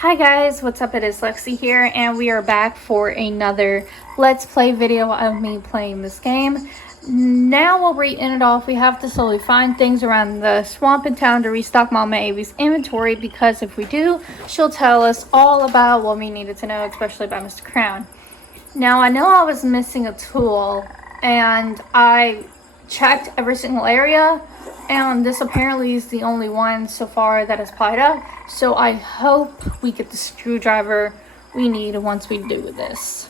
Hi guys, what's up? It is Lexi here, and we are back for another Let's Play video of me playing this game. Now while we end it off, we have to slowly find things around the swamp in town to restock Mama Aimie's inventory, because if we do, she'll tell us all about what we needed to know, especially about Mr. Crown. Now I know I was missing a tool, and I checked every single area, and this apparently is the only one so far that is piled up. So I hope we get the screwdriver we need once we do this.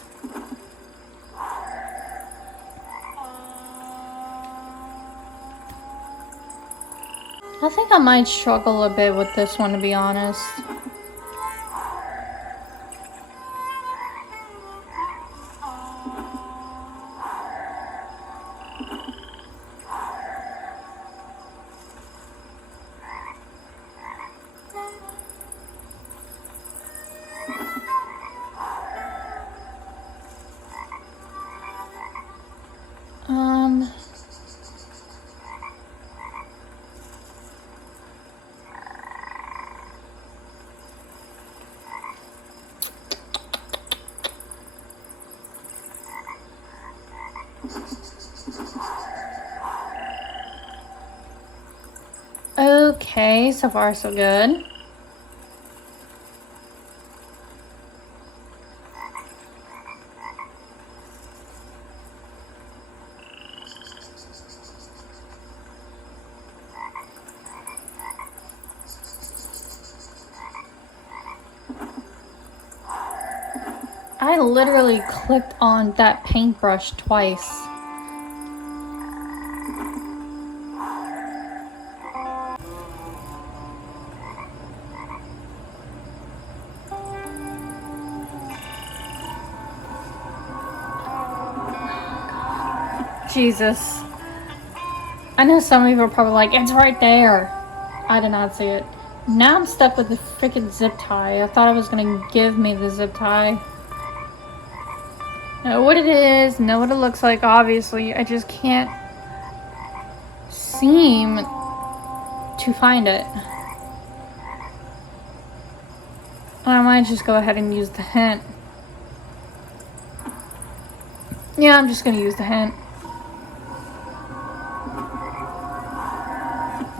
I think I might struggle a bit with this one, to be honest. Okay, so far so good. I literally clicked on that paintbrush twice. Jesus. I know some of you are probably like, it's right there. I did not see it. Now I'm stuck with the freaking zip tie. I thought it was gonna give me the zip tie. Know what it is, know what it looks like, obviously. I just can't seem to find it. I might just go ahead and use the hint. Yeah, I'm just gonna use the hint.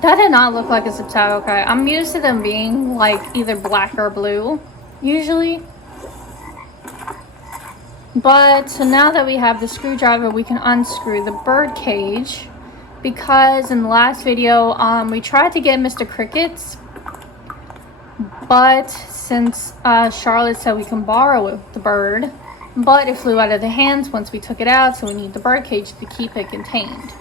That did not look like a zip tie. Okay, I'm used to them being like either black or blue, usually. But so now that we have the screwdriver, we can unscrew the bird cage, because in the last video, we tried to get Mr. Cricket's, but since Charlotte said we can borrow the bird, but it flew out of the hands once we took it out, so we need the bird cage to keep it contained.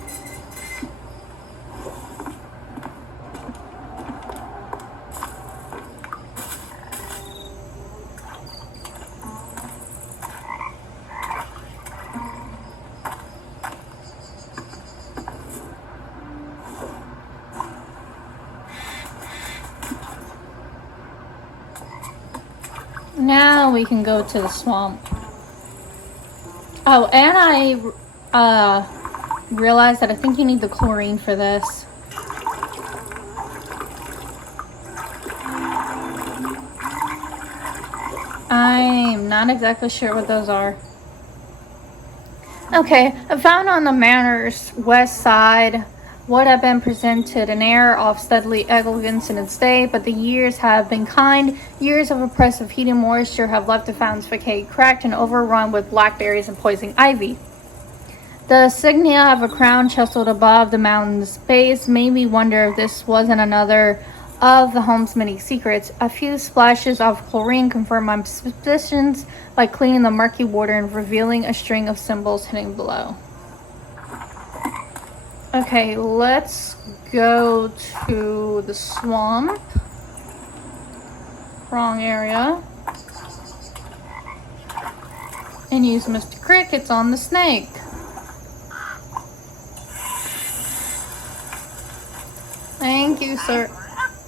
Now we can go to the swamp. Oh, and I realized that I think you need the chlorine for this. I'm not exactly sure what those are. Okay, I found on the manor's west side what had been presented an air of steadily elegance in its day, but the years have been kind. Years of oppressive heat and moisture have left the fountains facade, cracked and overrun with blackberries and poison ivy. The insignia of a crown chiseled above the mountain's base made me wonder if this wasn't another of the home's many secrets. A few splashes of chlorine confirmed my suspicions by cleaning the murky water and revealing a string of symbols hidden below. Okay, let's go to the swamp. Wrong area. And use Mr. Cricket's on the snake. Thank you, sir.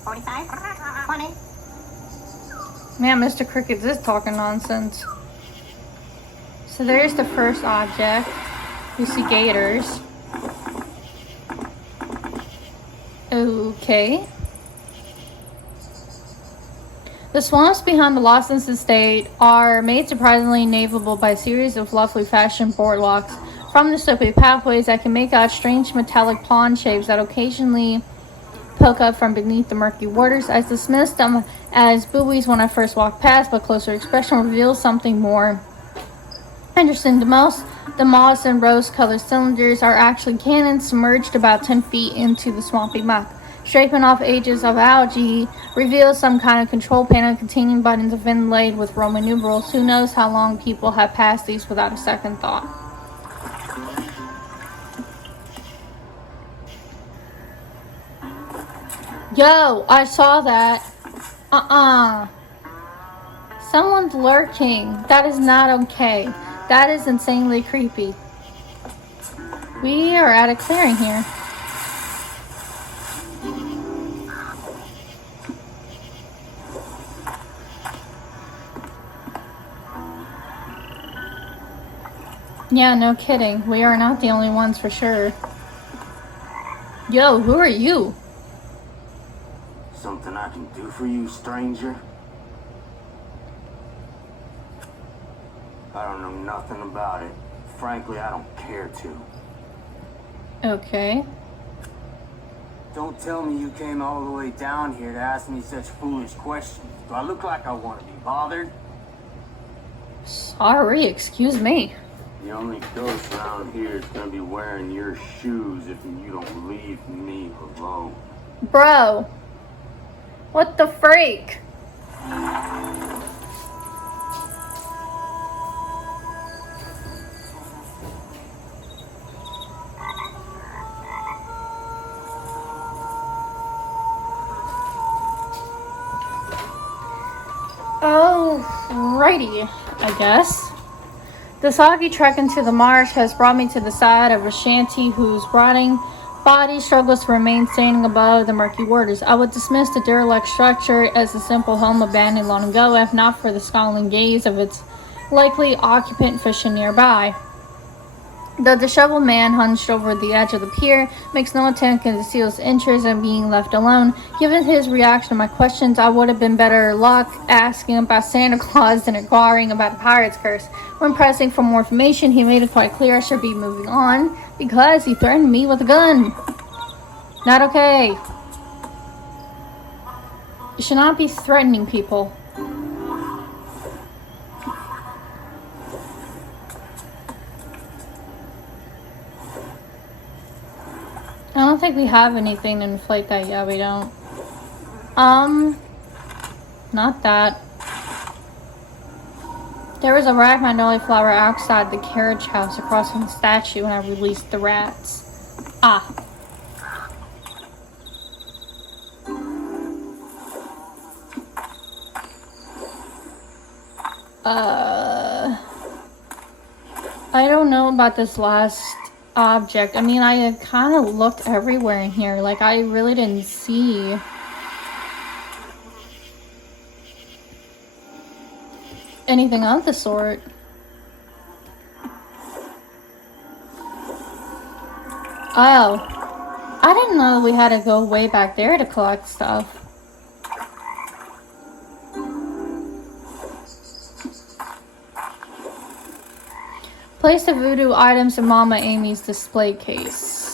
45, 20. Man, Mr. Cricket's is talking nonsense. So there's the first object. We see gators. Okay. The swamps behind the Lawson's estate are made surprisingly navigable by a series of lovely fashioned boardwalks. From the slippery pathways, I can make out strange metallic pond shapes that occasionally poke up from beneath the murky waters. I dismissed them as buoys when I first walked past, but closer inspection reveals something more interesting. The moss and rose-colored cylinders are actually cannons submerged about 10 feet into the swampy muck. Scraping off edges of algae reveals some kind of control panel containing buttons inlaid with Roman numerals. Who knows how long people have passed these without a second thought. Yo, I saw that. Someone's lurking. That is not okay. That is insanely creepy. We are at a clearing here. Yeah, no kidding. We are not the only ones for sure. Yo, who are you? Something I can do for you, stranger? I don't know nothing about it. Frankly, I don't care to. Okay. Don't tell me you came all the way down here to ask me such foolish questions. Do I look like I want to be bothered? Sorry, excuse me. The only ghost around here is gonna be wearing your shoes if you don't leave me alone. Bro. What the freak? Alrighty, I guess. The soggy trek into the marsh has brought me to the side of a shanty whose rotting body struggles to remain standing above the murky waters. I would dismiss the derelict structure as a simple home abandoned long ago, if not for the scowling gaze of its likely occupant fishing nearby. The disheveled man hunched over the edge of the pier makes no attempt to conceal his interest in being left alone. Given his reaction to my questions, I would have been better luck asking about Santa Claus than inquiring about the pirate's curse. When pressing for more information, he made it quite clear I should be moving on because he threatened me with a gun. Not okay. You should not be threatening people. I don't think we have anything to inflate that yet. We don't. Not that. There was a rag magnolia flower outside the carriage house across from the statue when I released the rats. Ah. I don't know about this last object. I mean, I had kind of looked everywhere in here. Like, I really didn't see anything of the sort. Oh. I didn't know we had to go way back there to collect stuff. Place the voodoo items in Mama Aimee's display case.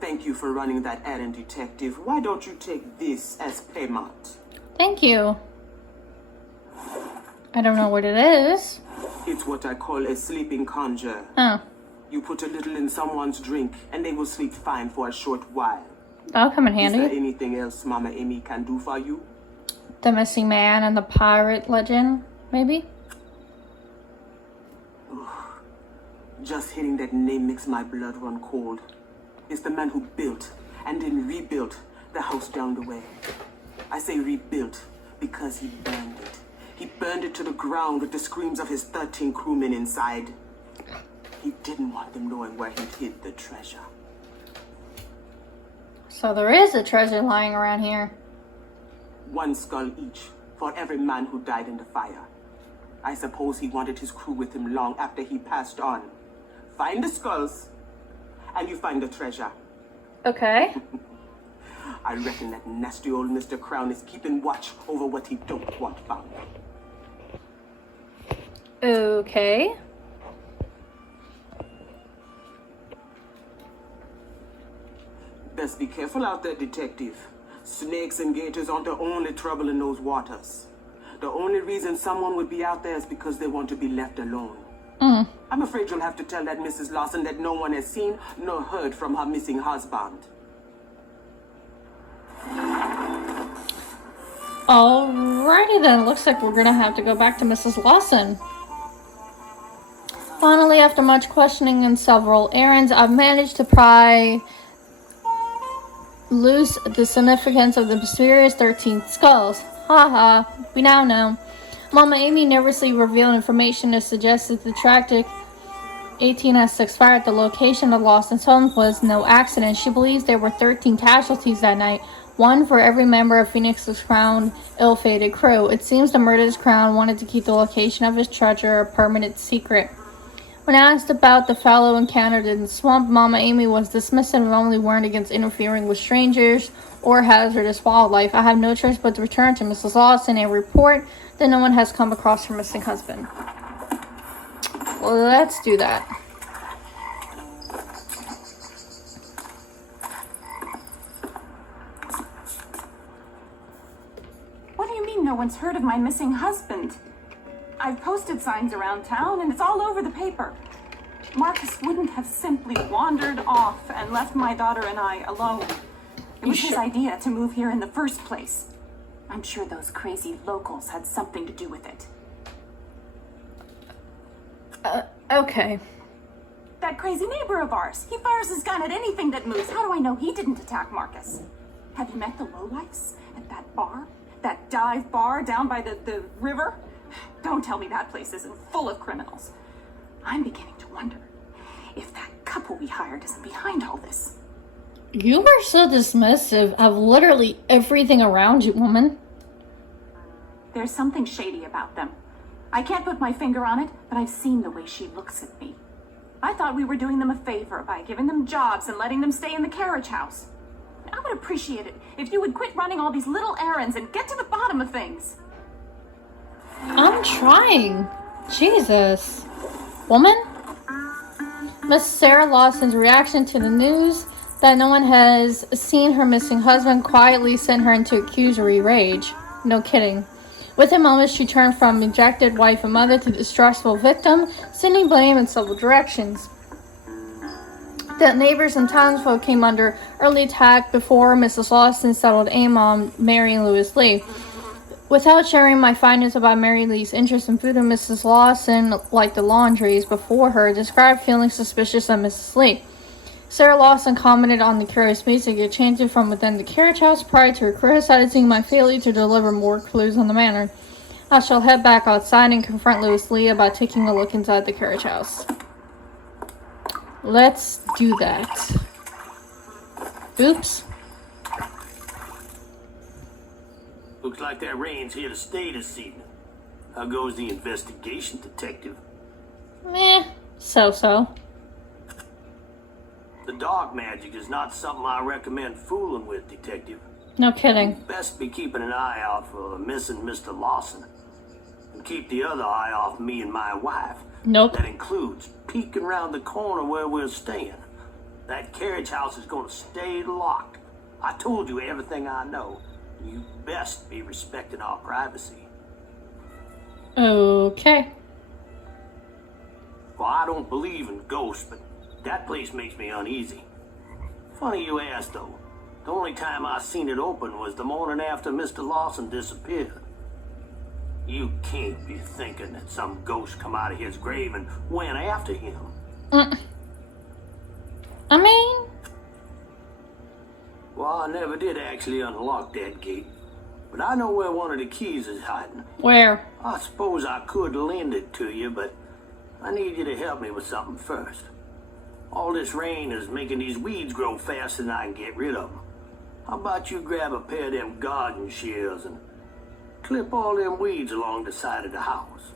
Thank you for running that errand, detective. Why don't you take this as payment? Thank you. I don't know what it is. It's what I call a sleeping conjure. Oh. You put a little in someone's drink, and they will sleep fine for a short while. That'll come in handy. Is there anything else Mama Aimee can do for you? The missing man and the pirate legend, maybe? Just hearing that name makes my blood run cold. It's the man who built and then rebuilt the house down the way. I say rebuilt because he burned it. He burned it to the ground with the screams of his 13 crewmen inside. He didn't want them knowing where he'd hid the treasure. So there is a treasure lying around here. 1 skull each for every man who died in the fire. I suppose he wanted his crew with him long after he passed on. Find the skulls, and you find the treasure. Okay. I reckon that nasty old Mr. Crown is keeping watch over what he don't want found. Okay. Best be careful out there, detective. Snakes and gators aren't the only trouble in those waters. The only reason someone would be out there is because they want to be left alone. I'm afraid you'll have to tell that Mrs. Lawson that no one has seen nor heard from her missing husband. Alrighty then, looks like we're gonna have to go back to Mrs. Lawson. Finally, after much questioning and several errands, I've managed to pry loose the significance of the mysterious 13 skulls. Haha, we now know. Mama Aimee nervously revealed information that suggested the tragic 18S6 fire at the location of Lawson's home was no accident. She believes there were 13 casualties that night, 1 for every member of Phoenix's Crown ill-fated crew. It seems the murderous Crown wanted to keep the location of his treasure a permanent secret. When asked about the fellow encountered in the swamp, Mama Aimee was dismissive and only warned against interfering with strangers or hazardous wildlife. I have no choice but to return to Mrs. Lawson and report that no one has come across her missing husband. Well, let's do that. What do you mean no one's heard of my missing husband? I've posted signs around town and it's all over the paper. Marcus wouldn't have simply wandered off and left my daughter and I alone. It was his idea to move here in the first place. I'm sure those crazy locals had something to do with it. Okay. That crazy neighbor of ours, he fires his gun at anything that moves. How do I know he didn't attack Marcus? Have you met the lowlifes at that bar? That dive bar down by the river? Don't tell me that place isn't full of criminals. I'm beginning to wonder if that couple we hired isn't behind all this. You are so dismissive of literally everything around you, woman. There's something shady about them. I can't put my finger on it, but I've seen the way she looks at me. I thought we were doing them a favor by giving them jobs and letting them stay in the carriage house. I would appreciate it if you would quit running all these little errands and get to the bottom of things. I'm trying. Jesus. Woman? Miss Sarah Lawson's reaction to the news that no one has seen her missing husband quietly sent her into accusory rage. No kidding. Within moments, she turned from ejected wife and mother to distrustful victim, sending blame in several directions. The neighbors and townsfolk came under early attack before Mrs. Lawson settled aim on Mary and Louis Lee. Without sharing my findings about Mary Lee's interest in food, Mrs. Lawson, like the laundries before her, described feeling suspicious of Mrs. Lee. Sarah Lawson commented on the curious music exchanged from within the carriage house prior to her criticizing my failure to deliver more clues on the matter. I shall head back outside and confront Louis Lee about taking a look inside the carriage house. Let's do that. Oops. Looks like that rain's here to stay this evening. How goes the investigation, detective? Meh. So-so. The dark magic is not something I recommend fooling with, detective. No kidding. Best be keeping an eye out for missing Mr. Lawson. And keep the other eye off me and my wife. Nope. That includes peeking around the corner where we're staying. That carriage house is going to stay locked. I told you everything I know. You best be respecting our privacy. Okay. Well, I don't believe in ghosts, but that place makes me uneasy. Funny you ask, though. The only time I seen it open was the morning after Mr. Lawson disappeared. You can't be thinking that some ghost come out of his grave and went after him. I mean... Well, I never did actually unlock that gate. but I know where one of the keys is hiding. Where? I suppose I could lend it to you, but I need you to help me with something first. All this rain is making these weeds grow faster than I can get rid of them. How about you grab a pair of them garden shears and clip all them weeds along the side of the house?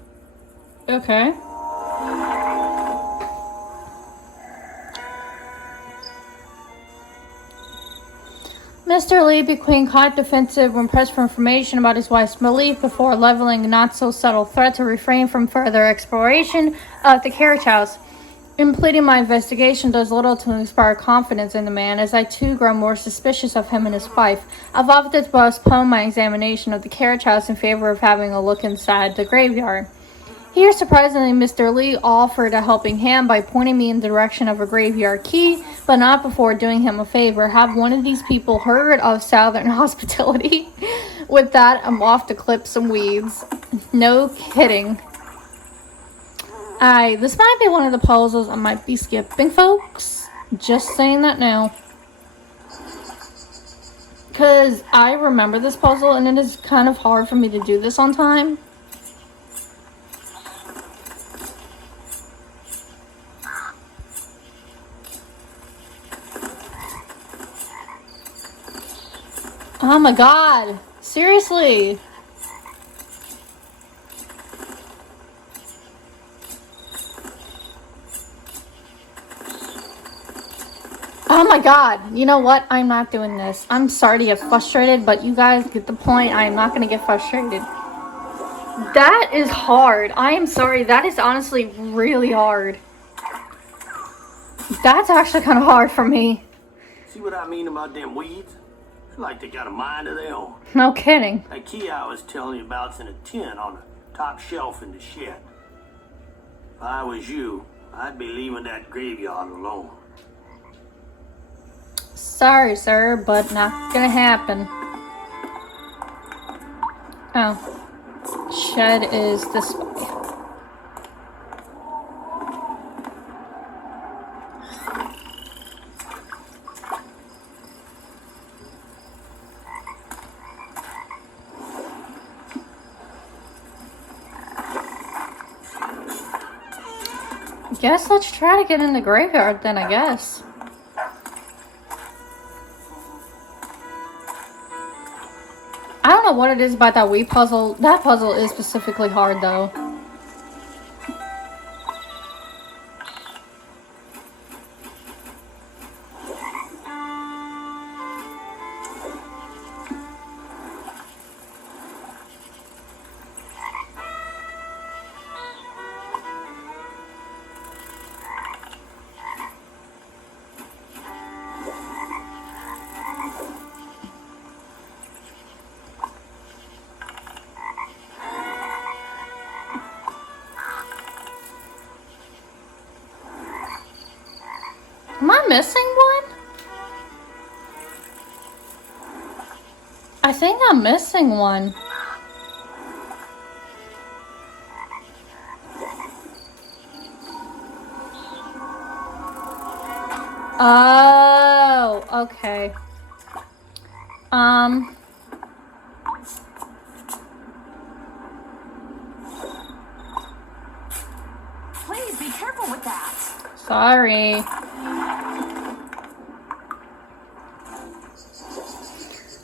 Okay. Mr. Lee became quite defensive when pressed for information about his wife's belief before leveling a not-so-subtle threat to refrain from further exploration of the carriage house. Completing my investigation does little to inspire confidence in the man, as I too grow more suspicious of him and his wife. I've opted to postpone my examination of the carriage house in favor of having a look inside the graveyard. Here, surprisingly, Mr. Lee offered a helping hand by pointing me in the direction of a graveyard key, but not before doing him a favor. Have one of these people heard of Southern hospitality? With that, I'm off to clip some weeds. No kidding. This might be one of the puzzles I might be skipping, folks. Just saying that now. Because I remember this puzzle, and it is kind of hard for me to do this on time. Oh my god. Seriously. Oh my god. You know what? I'm not doing this. I'm sorry to get frustrated, but you guys get the point. I am not going to get frustrated. That is hard. I am sorry. That is honestly really hard. That's actually kind of hard for me. See what I mean about them weeds? It's like they got a mind of their own. No kidding. That key I was telling you about's in a tin on the top shelf in the shed. If I was you, I'd be leaving that graveyard alone. Sorry, sir, but not gonna happen. Oh. Shed is this way. Guess let's try to get in the graveyard then, I guess. I don't know what it is about that Wii puzzle. That puzzle is specifically hard though. Am I missing one? I think I'm missing one. Oh, okay. Please be careful with that. Sorry.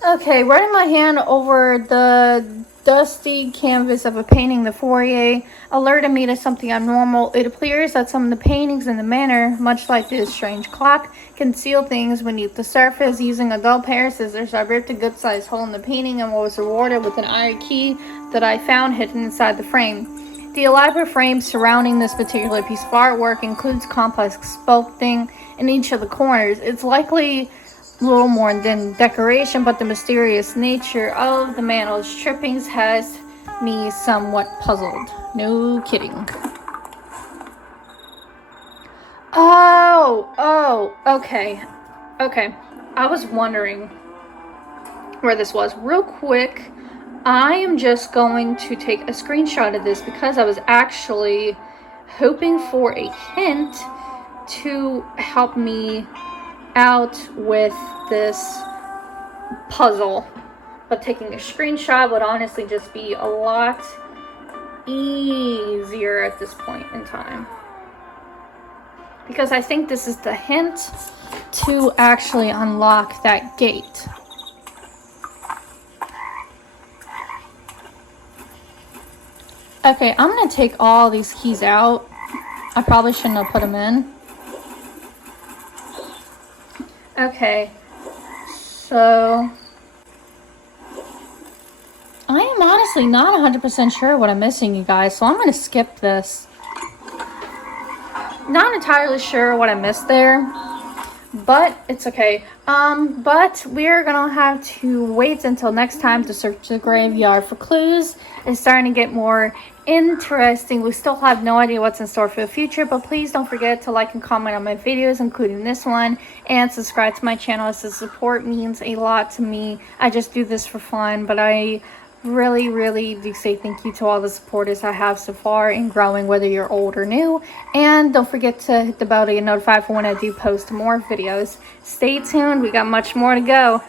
Okay, running my hand over the dusty canvas of a painting, the foyer alerted me to something abnormal. It appears that some of the paintings in the manor, much like this strange clock, conceal things beneath the surface. Using a dull pair of scissors, I ripped a good-sized hole in the painting and was rewarded with an iron key that I found hidden inside the frame. The elaborate frame surrounding this particular piece of artwork includes complex sculpting in each of the corners. It's likely little more than decoration, but the mysterious nature of the mantel's trippings has me somewhat puzzled. No kidding. Oh, okay. I was wondering where this was. Real quick, I am just going to take a screenshot of this because I was actually hoping for a hint to help me out with this puzzle. but taking a screenshot would honestly just be a lot easier at this point in time. Because I think this is the hint to actually unlock that gate. Okay, I'm gonna take all these keys out. I probably shouldn't have put them in. Okay, so I am honestly not 100% sure what I'm missing, you guys, so I'm gonna skip this. Not entirely sure what I missed there, but it's okay. But we're gonna have to wait until next time to search the graveyard for clues. It's starting to get more interesting. We still have no idea what's in store for the future, but please don't forget to like and comment on my videos, including this one, and subscribe to my channel, as the support means a lot to me. I just do this for fun, but I really do say thank you to all the supporters I have so far in growing, whether you're old or new. And don't forget to hit the bell to get notified for when I do post more videos. Stay tuned, we got much more to go.